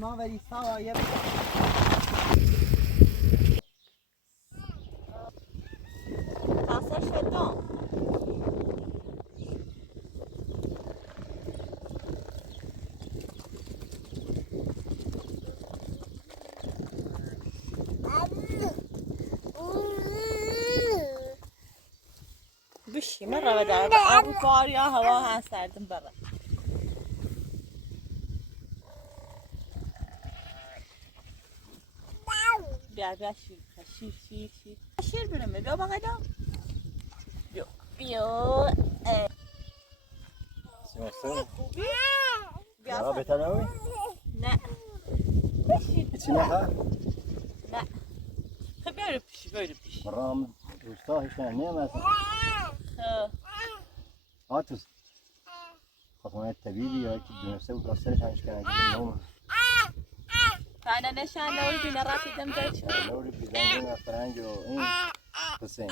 ما ولی سایه تاسه شدم بشی من رو بدارم آبو کار یا هوا هست سردم برم بیا شیر برم بیا بقیدم بیا سیمستر خوبی؟ بیا بهتر نبود؟ نه بشین هیچی نخواه؟ نه خب برو پیش برام روستا هیچ کنه نیم اصلا آتوس خطمانه طبیبی یا که دونسته بود راسترش همش کنه گیدیم نوم فعلا نشان نوری بینه رفیدم در شد نوری بیدن و فرنگ و این حسین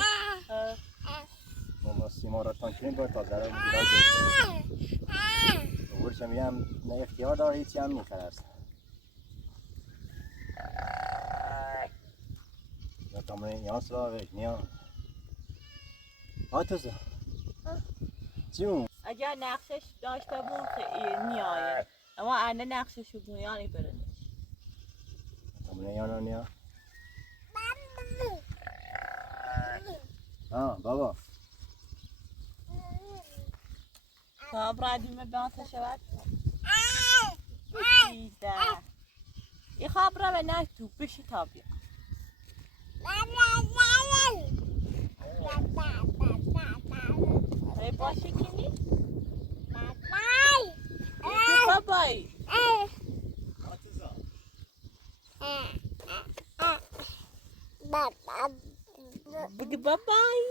ما سیما را تانکرین باید تا ضرر بگیرد ورش هم یه نه اختیار داره هیچی هم میخوره است یا تامرین یانس را ویک نیا آتوس جون اگر نقشش داشته بود خیلی میآید اما انه نقشش رو میانی برندش تامرین یانا نیا بابا خب ردیمه بیانت شود بشیده ای خواب را به نه تو بشی تا بیا ای باشی که نیست بابای بگو بابای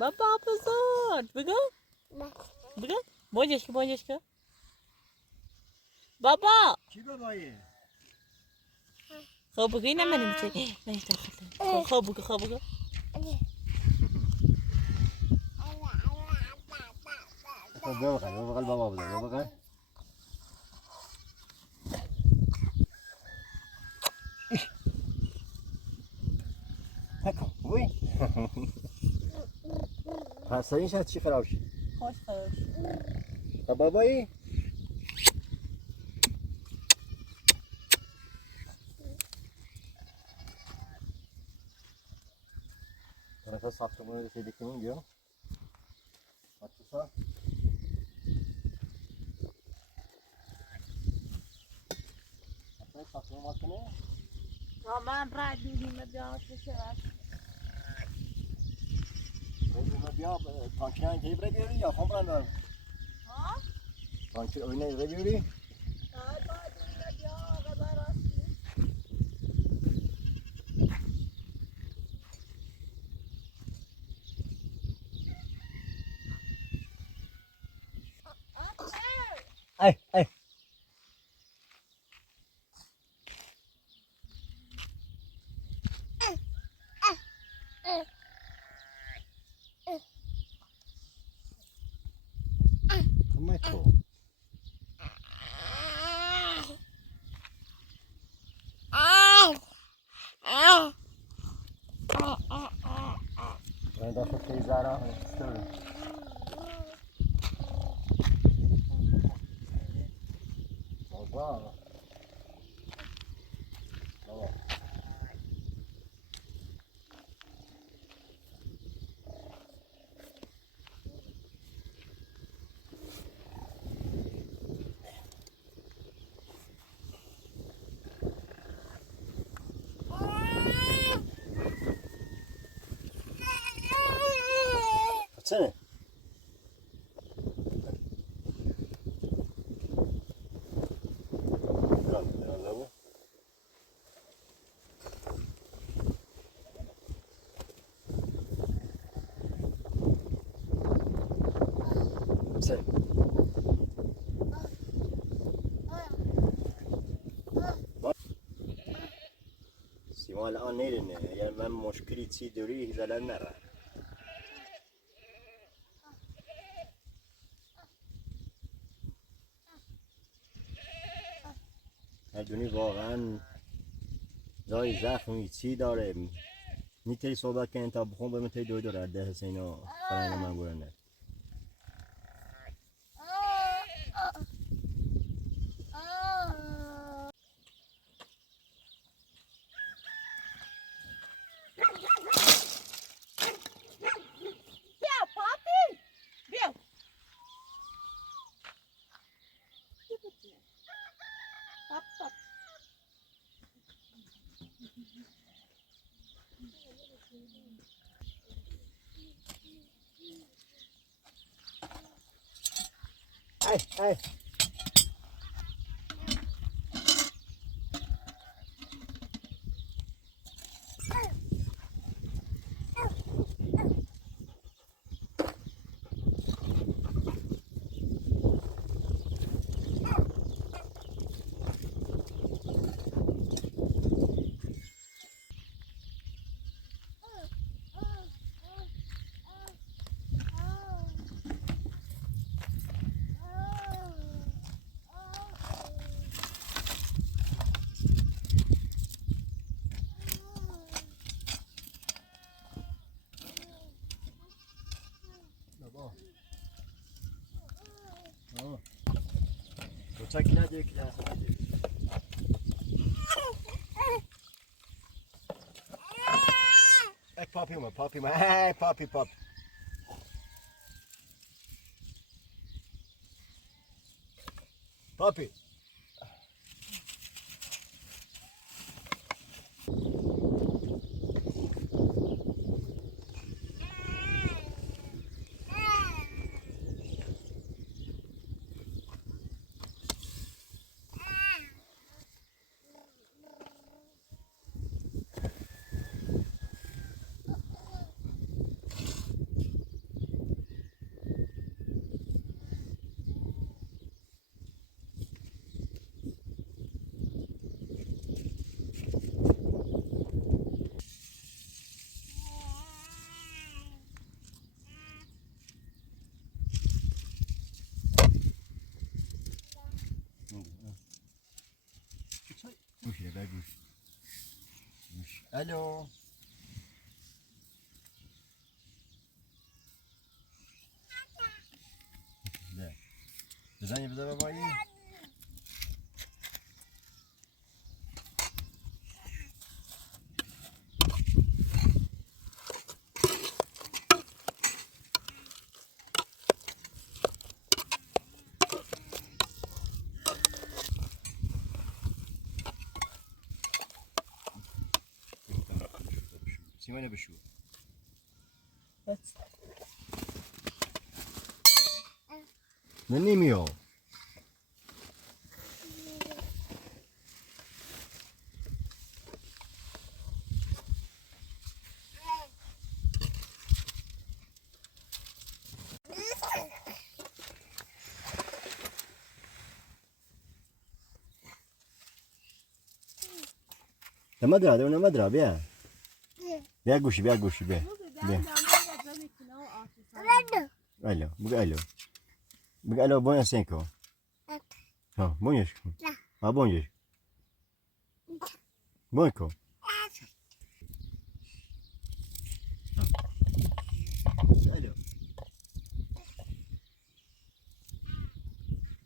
بابا بزرگ بگو موجش که بابا چی بابایی؟ خب بگو اینم منی میشه خب بگو ببقل بابا بزن ببقل نکن بوی پسرینش از چی خراب شد؟ خوش تا بابایی؟ تا ساختمون رسیدی کنیم بیا مطلوسا اصلا ساختمون ما کنه؟ من ردیمه بیانت شود بیا تانکینا اینجایی برای بیاری یا خون برندارم تانکی اوینه برای بیاری؟ ای مکو من داشتم خیلی زهرا استوری بابا بابا چنه؟ سیما الان نیرینه یعنی من مشکلی چی دوری زدن نره دونی واقعا جای زخمی چی داره میتونی صحبت کنی تا بخون به میتونی دوی داره ده حسینا فرنگ من برنه بیا پاپی بیا پاپ پاپ ای بابا بچکی نده که لحظه بده ای پاپی ما ای پاپی پاپی گوش بگو گوش الو نه بزنی بده بابایی سیمانه بشو من نمیام مدرا ده مدرا بیا بیا گوشی بیا بیا الو بگو الو buona senko ها buono ها buono buonco الو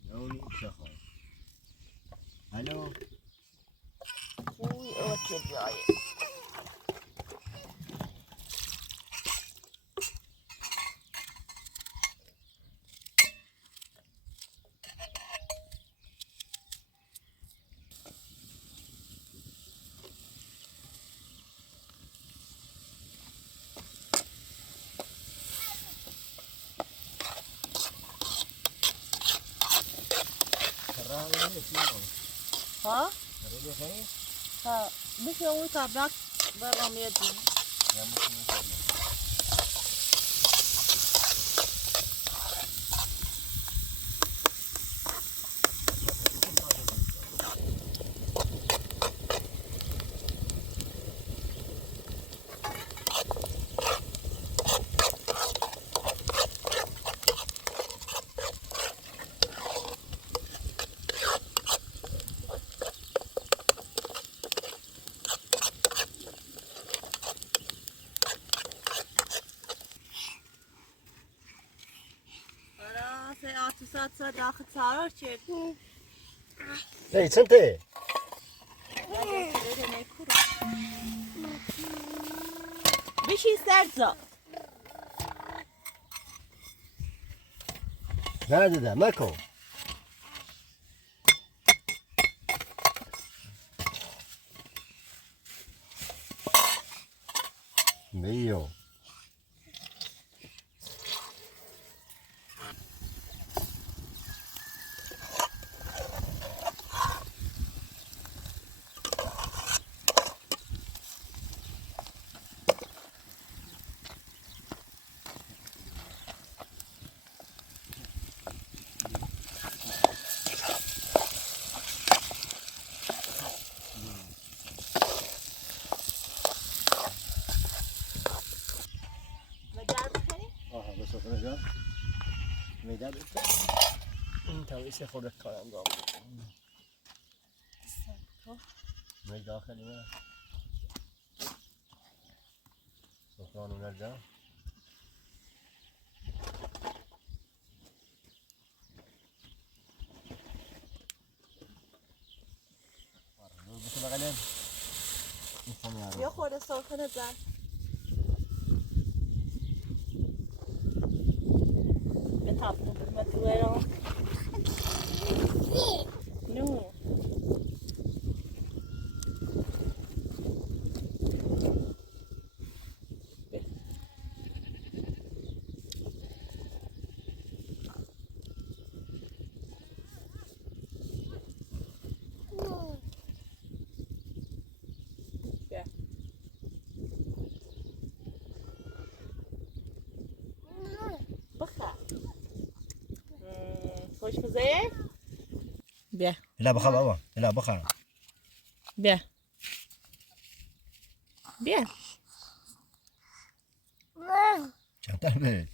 نوني شخو الو اوی اوچه جایی ها؟ ها بشي اول تابعك برا ميدين ساعات وساعات داخل صاروا شيء. Hey, sente. بشي سرزا. Nerede de? Mako. Meio. میداد این تاویش خورده کارم دارم می داخلی نه سفران اونجا بسه بغلیم یا خورده ساخنه زن بتابتون بالمدويرة نو خوش بزايا بيا لا بخا بابا لا بخا بيا بيا چند تربه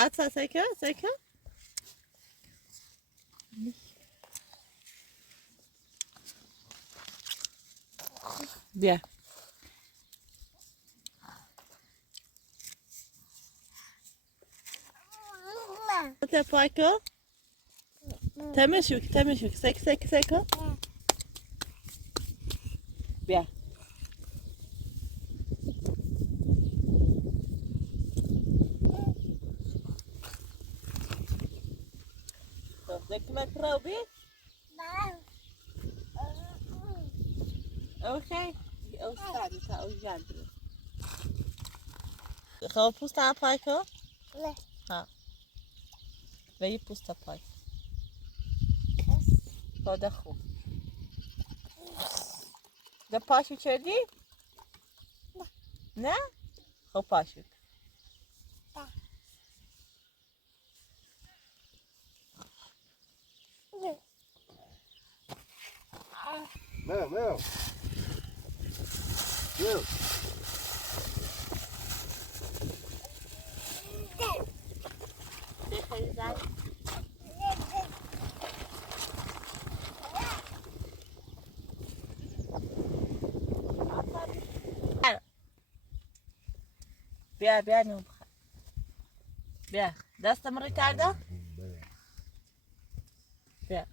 أتا سايكا بيا أتا بايكو تمشوك سايكا بيا بدك ما تروبي؟ اوکی او ساعدی تا او جلدی خب پوست پای کو؟ نه ها ولی پوست پای خدا خوب ده پاشو کردی؟ نه؟ خب پاشو ميو ميو ميو بیا نو بخور بیا دستم رو کرده بیا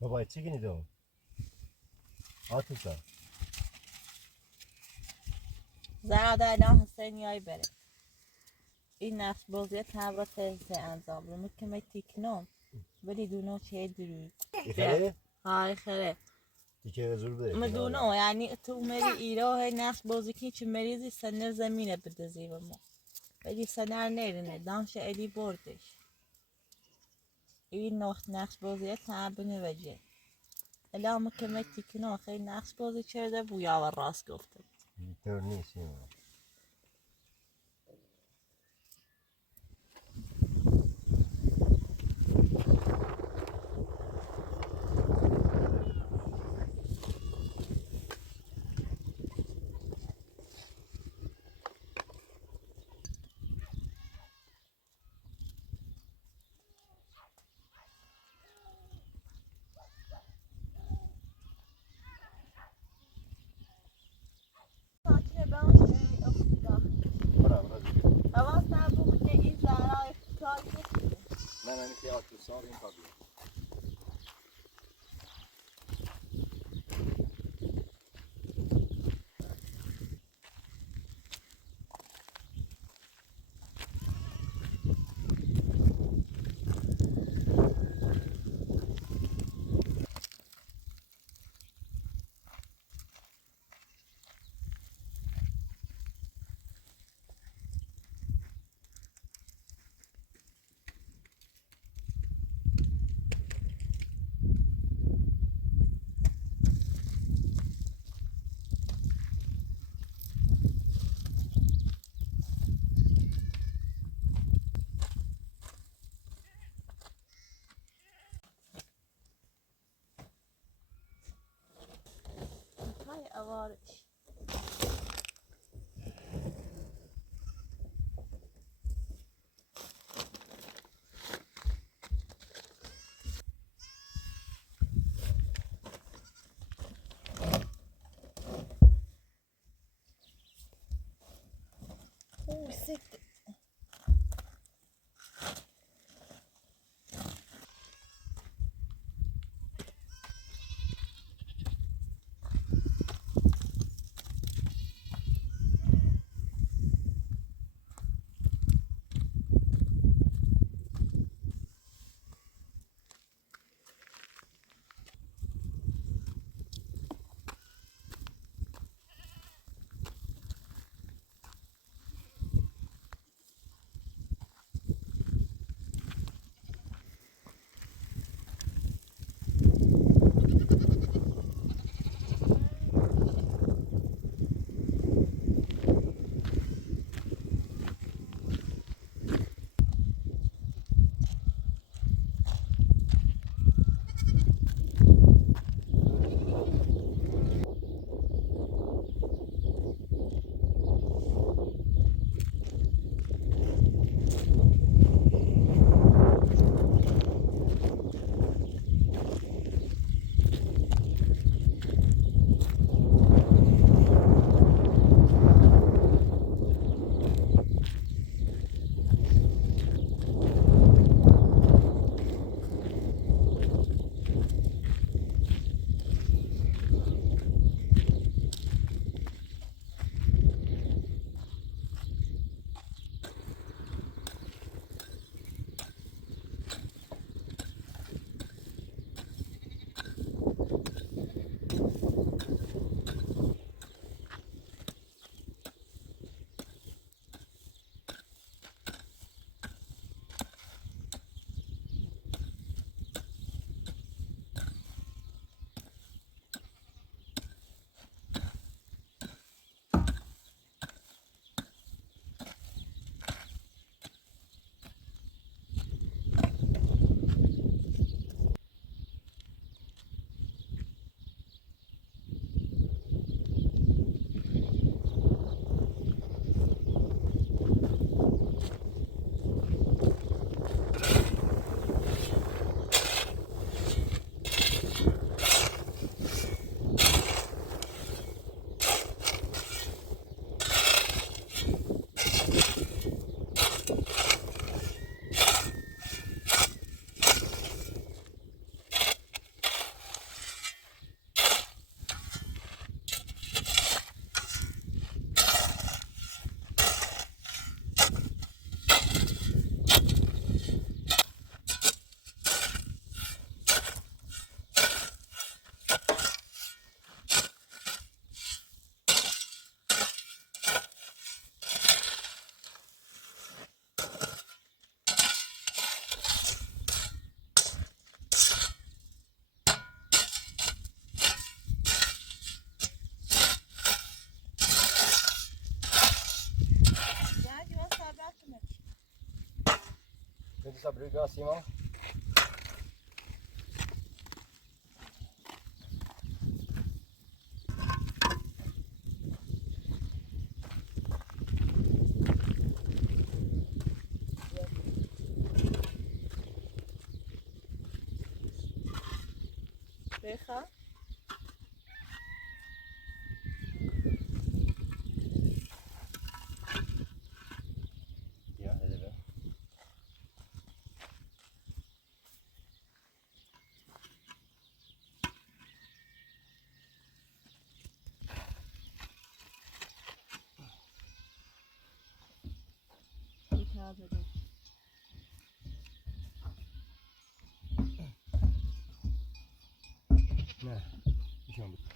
بابا چی کنی تو؟ آتوسا زراده الان حسینیایی بره این نفس بازی تبرا تنسه انجام رو مکمه تیکنم ولی دونو چه دروی خیره؟ های خیره دیگه زور بره مدونو یعنی تو مری ایراه نفس بازی که چه مریضی سنر زمینه بده زیب ما ولی سنر نیرنه دانش ایدی بردش این نقش بازی تبرنه وجه الان مکمه تیکنم خیلی نقش بازی کرده بویا و راست گفته طور نیست من همیشه آتو سال این کار بیاد. های اوارش اوه سکت Vedi sta brygga Simon? بخواه Ja, det är det. تازه نه ایشان بود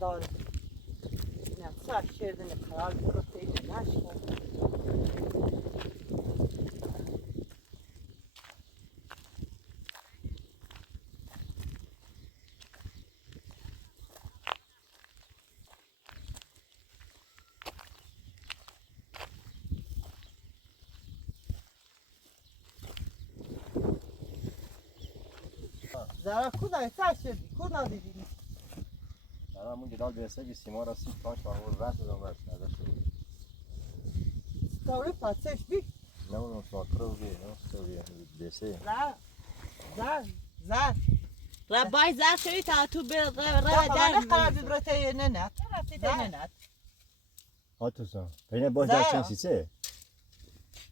دار نه سر شیردن قرار بگیره نشکن زارا کدای سر شیردی کدای دیدی همون گدال برسه که سیما را سیب کاش و همون رفت دادم برش نداشته بود ستاره پاتش بی نه اون ساکره رو بیه نه ستاره برسه زر ربای زر شوی تا تو به در قرار ببرته نه نه هاتوسا پینه باش داشتین سیچه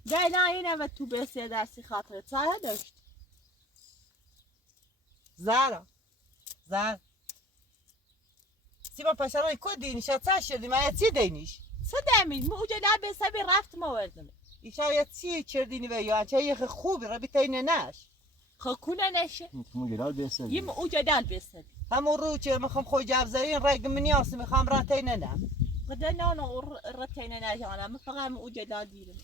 نه اینه و تو برسه درسی خاطر سایه داشت زر سیما پشرای کد دینیش چه شدی من چی دینیش چه دمیش مو اوجا در به سبی رفت ما وردم ایشا یا چی چردینی و یا چه یه خوبی را بیتینه نش خکونه نشه مو گدال برسه یم اوجا در بسد همون رو چه میخوام خوی جبزرین رگ منیاس میخوام راتینه نم قد نه راتینه نجانم فقط هم اوجا در دیرم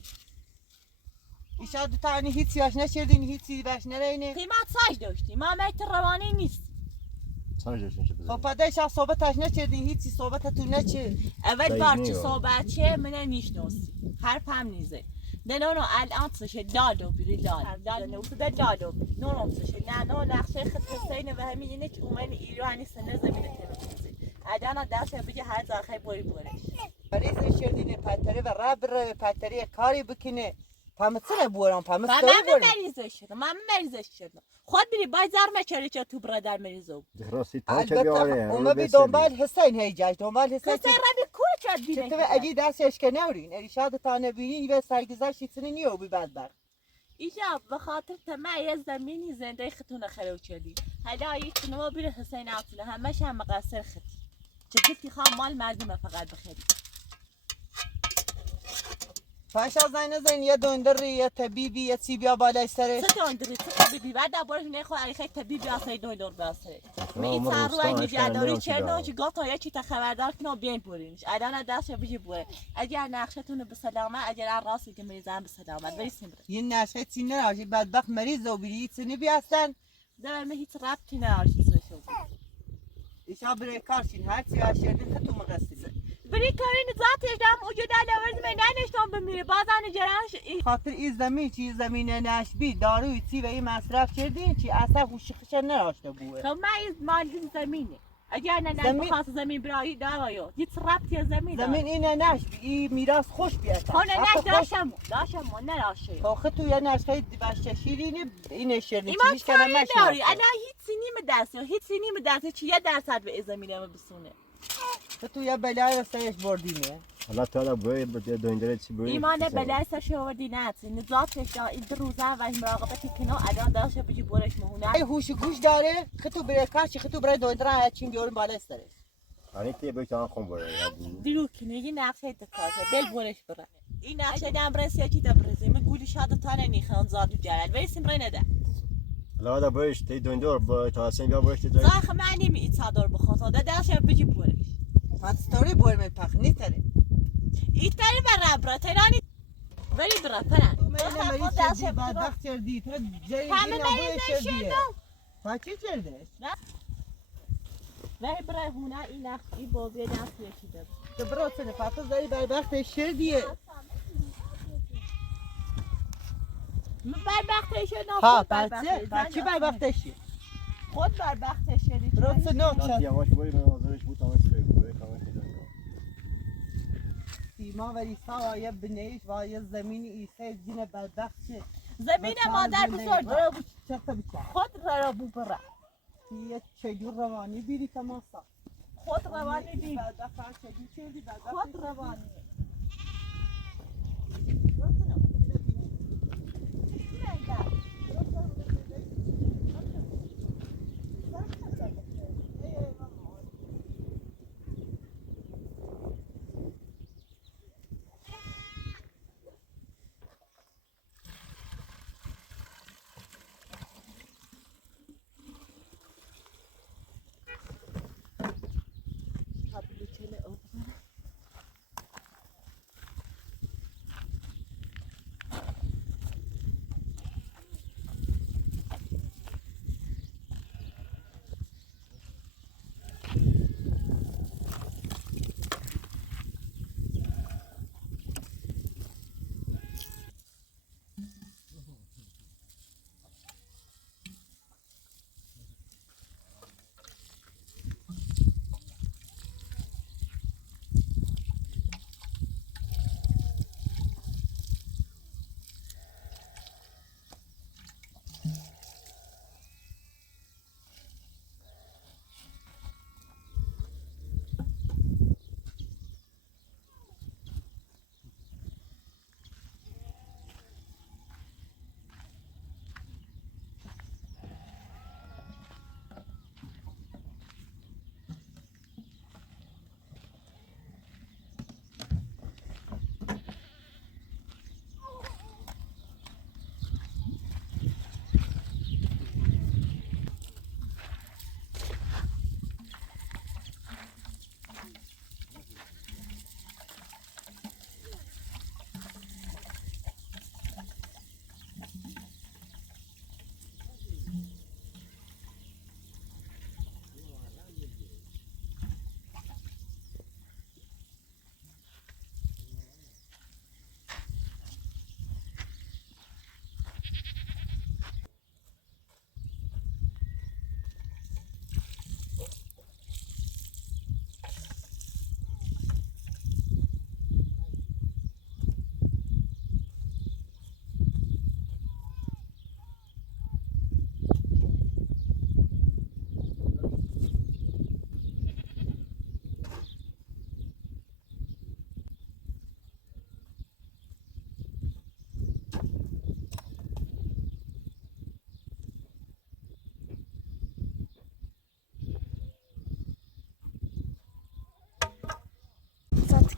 ایشا دو تانی هیچی باش نشردین هیچی باش نرینه قیمت ساج داشتی ما میت روانی نیست ساج داشتین چه بزنی خب پدایش ها صحبتش نچردین هیچی صحبتتون نچه اول بار چه صحبت چه منه نیشناسی حرف هم نیزه دنونو الان سشه دادو بیری دادو دادو نونو سشه نه نقشه خط حسین و همین اینه که اومن ایرانی سنه زمین تلویزی ادانا درس بگه هر داخل برش بریز شدین پتری و رب پتری کاری بکنه پامسر بورم پامسر بورم من مریضش شدم خود بری باید زرمه چه تو برادر مریضو راستی تا چه بیاره اونا بی دنبال حسین هیجاج دنبال حسین حسین ربی کوچه بینه چطور اگه دستش که نورین ارشاد تا نبینی و سرگذشتی تنی نیو بی بدبخت ایجا به خاطر تمایز زمینی زنده خطونه خلو چدی حالا یک نما بیر حسین عطله همش هم مقصر خطی چه گفتی خواهم مال مردم فقط بخیری فاش از زین یه دندر یه طبیبی یه چی بیا بالای سرش چه دندری چه طبیبی بعد دبارش نخو خیلی طبیبی آسای دندر باسه می این سر رو نگهداری چرا چی گفت یا چی تا خبردار کنه بیاین برینش الان دستش بجی بره اگر نقشتون به سلامت اگر راستی که میزن به سلامت بریم یه نشه چی نراشی بدبخت مریض و بیری چی نبیاستن در من هیچ ربطی نداشت شد ایشا بره کارشین هر چی آشیدین خطو مقصدی بری کارین ذاتش دام وجود علاوه من ننشتم بمیره بازن جرانش خاطر این زمین چی زمین نشبی داروی چی و این مصرف کردین چی اصلا خوشخش نراشته بوه خب من این مال زمینه اگر نه زمین- بخواست زمین برایی دارایو هیچ ربطی زمین زمین این نشبی این میراث خوش بیاد خونه نه داشتم نراشه خب تو یه نشه دیوشه شیرینی این شیرینی ایمان چیش کنه کاری داری مشنا الان هیچ سینیم دسته هیچ سینیم دسته چی یه درصد به زمینه بسونه تو یه بلای رسایش بردینه حالا تو حالا برای دندره چی برای ایمان بلای سشوردی نت نزاتش دا این روزا و مراقبتی کنه الان داشته بجی برش مهونه ای هوش گوش داره خطو بره کارش خطو بره دوندرا چین بیارن بالای سرش یعنی تی برای تو خون برای دیرو کنه یه نقشه دکاته بل برش بره این نقشه دم برسی کی دبرزی من گولی شاد تانه نیخان زادو جلال ویسیم رای نده حالا دا برایش تی دندور با تا سن بیا برایش تی زاخ معنی می ایتادور بخاطر ده داشته بجی برش هستوری برم پخ نیتره ایتاری بر ربرا ترانی ولی برا پرن من مریض شدی بدبخت کردی تو جای همه دیگه مریض نبوی شدیه نشدم ها چی کردش؟ ولی برای هونه این نقش این بازی نقش یکی داد تو برو سنه فقط داری بدبخت شدیه من بربخته شد ها بچه بدبختشی خود بربخته شدی برو سنه تا یواش برای من حاضرش بود تا من برای کامل سیما ولی سوایه بنیش و یه زمین ایسه جین بدبخت شه زمین مادر بزرگ برو چطه بچه خود را بو برا یه چجور روانی بیری که ماسا خود روانی بی بدبخت چجور چردی بدبخت خود روانی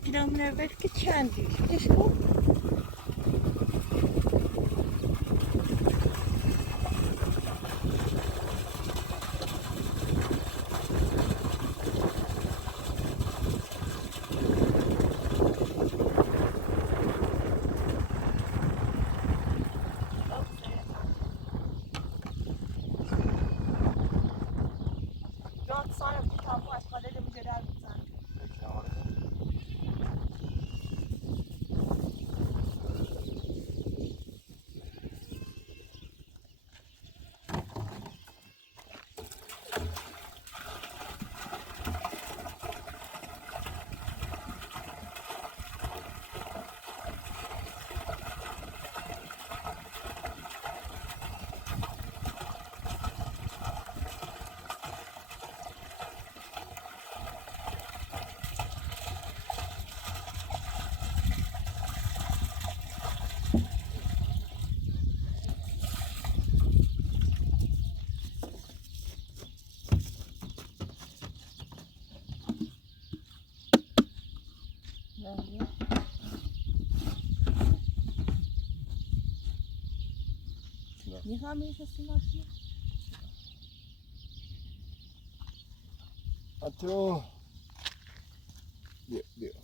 Kilometre belki kendi. İşte Dort sana bir tabu aşkada da mücadele etsen. میخوام میرسیم ماشین Attends. Viens.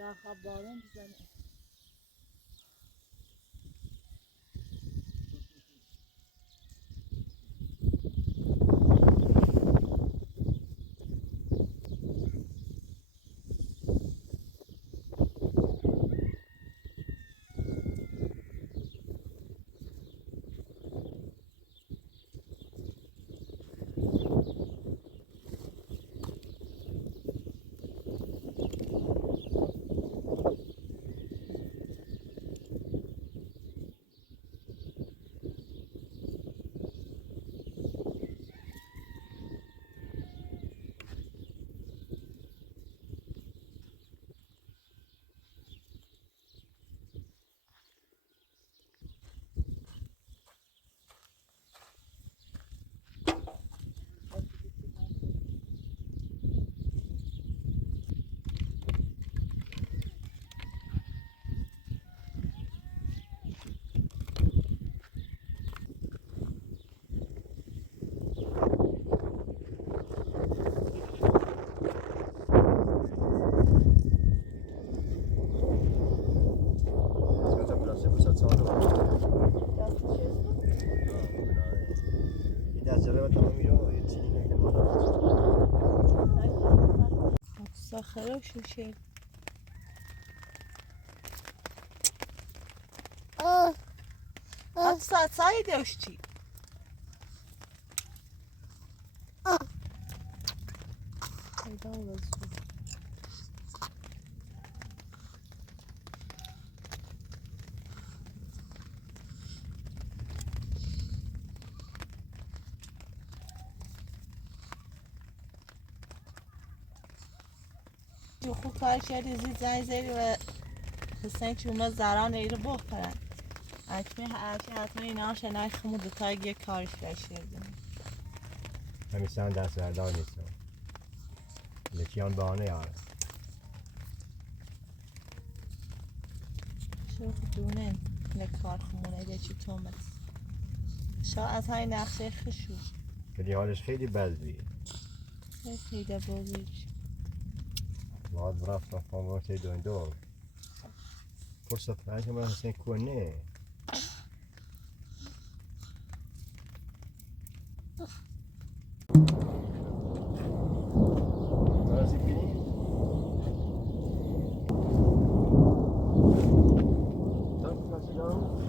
در خواب بارون بزنه ساخره شوشه At saat dešti. Ajde ulazu. خوب کار کردی زید زنگ زدی و حسین که اومد زران ایرو بخورن حتما اینا شنای خمو دوتای یه کارش بشیردیم همیشه هم دست بردار نیستم لکیان بانه یاره شو دونه لکار خمونه ده چی تومت شا از های نقشه خشو ولی حالش خیلی بد بود. خیلی بازی بعد رفتم خانم تی دور فرصت پنج من حسین کنه رازی بینی؟ Tak, nasi daun.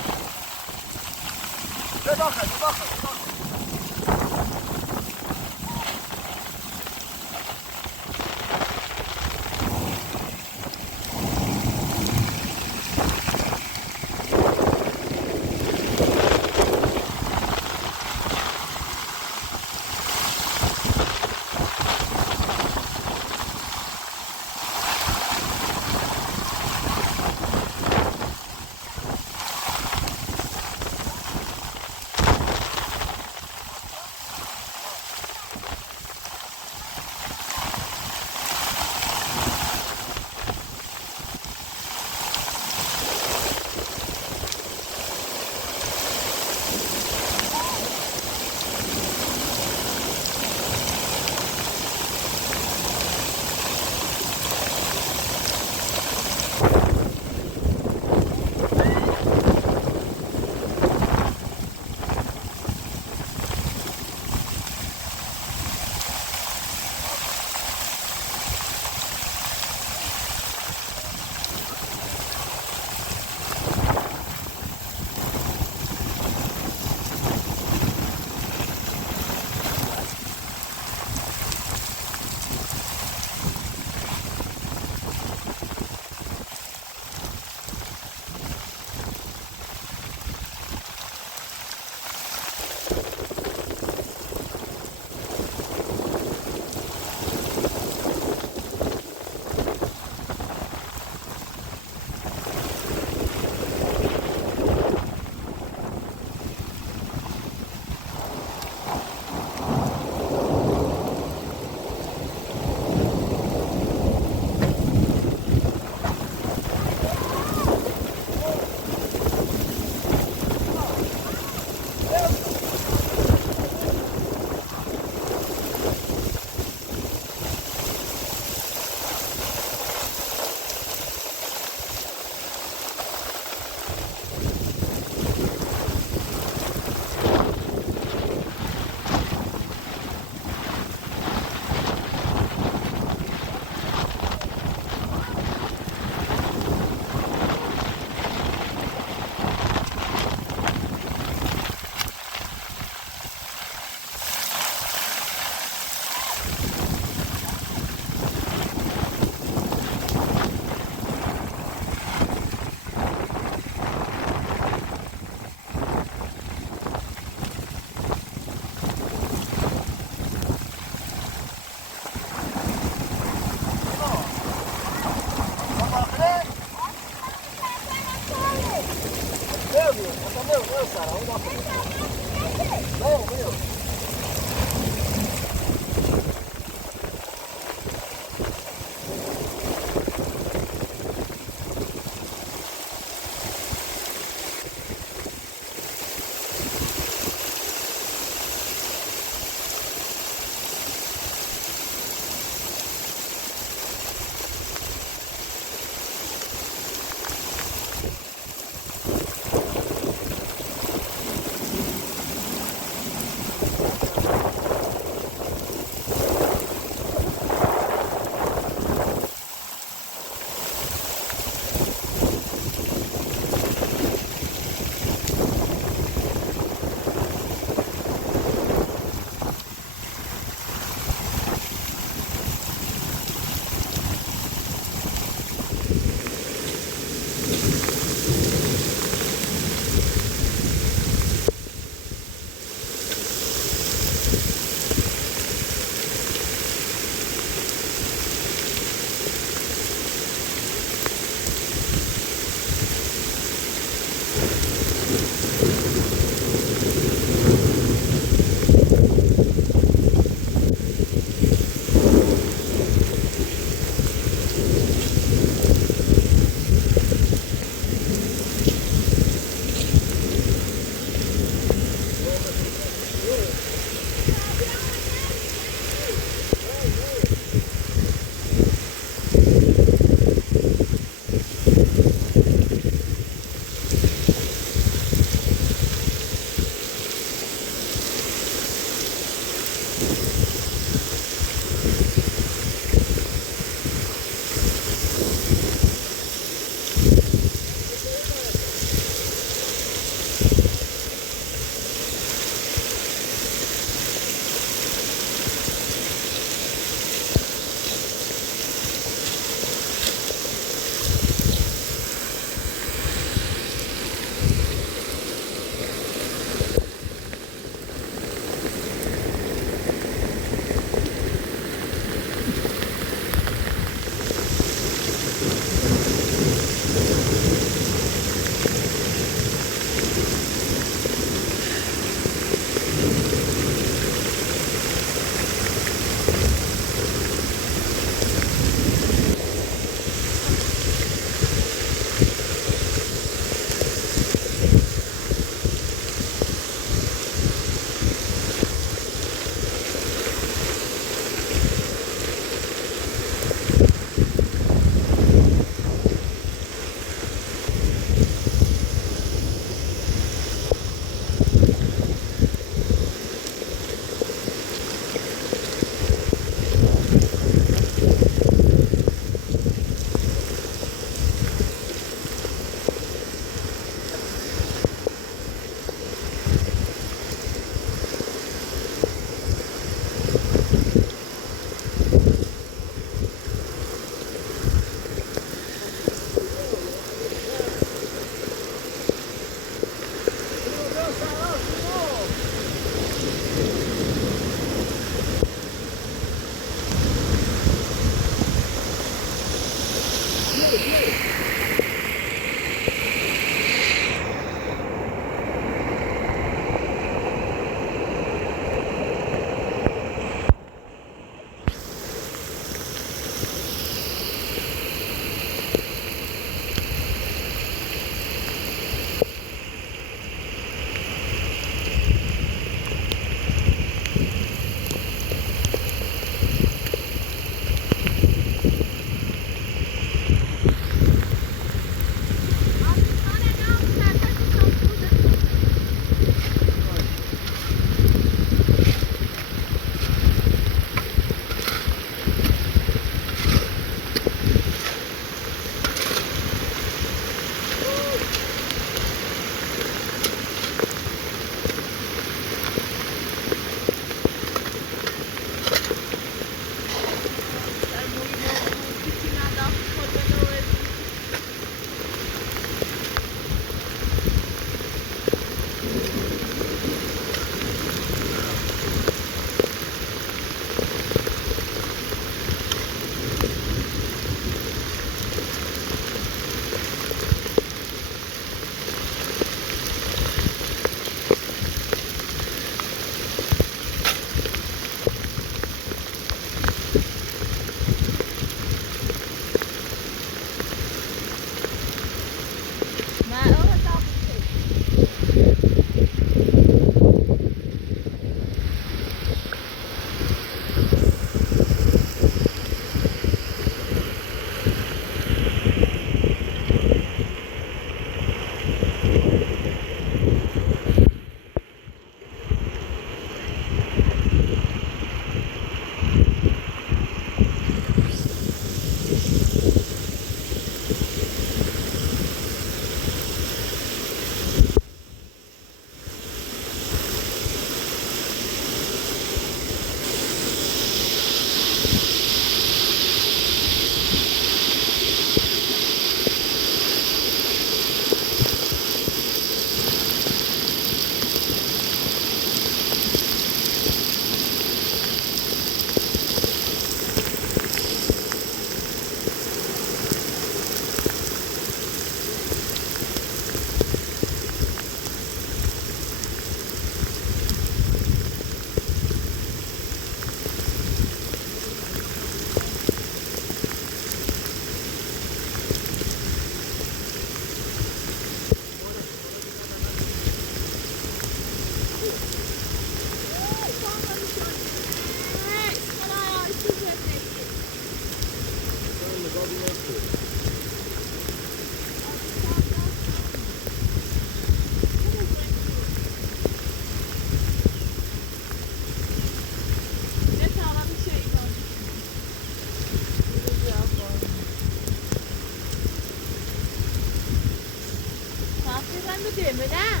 رن بده نه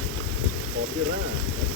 خاطر رن از